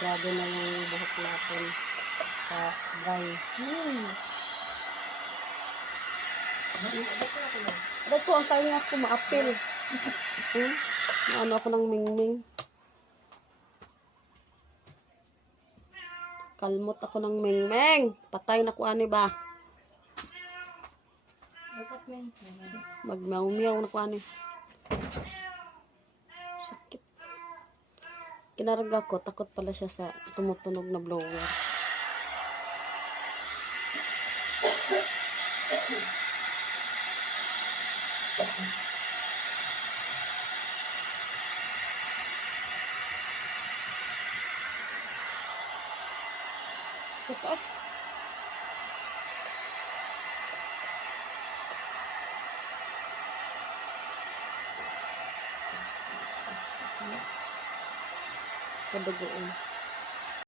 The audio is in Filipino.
Grabe na yung buhok natin sa dry. Hmm. Dahil ko, ang tayo nga ako maapil. hmm? Ano ako ng mingming. Kalmot ako ng mingming. Patay na ko ani ba? Magmeow-meow na ko ani. Sakit. Kinarga ko, takot pala siya sa tumutunog na blower. Totoo. Kadugoon.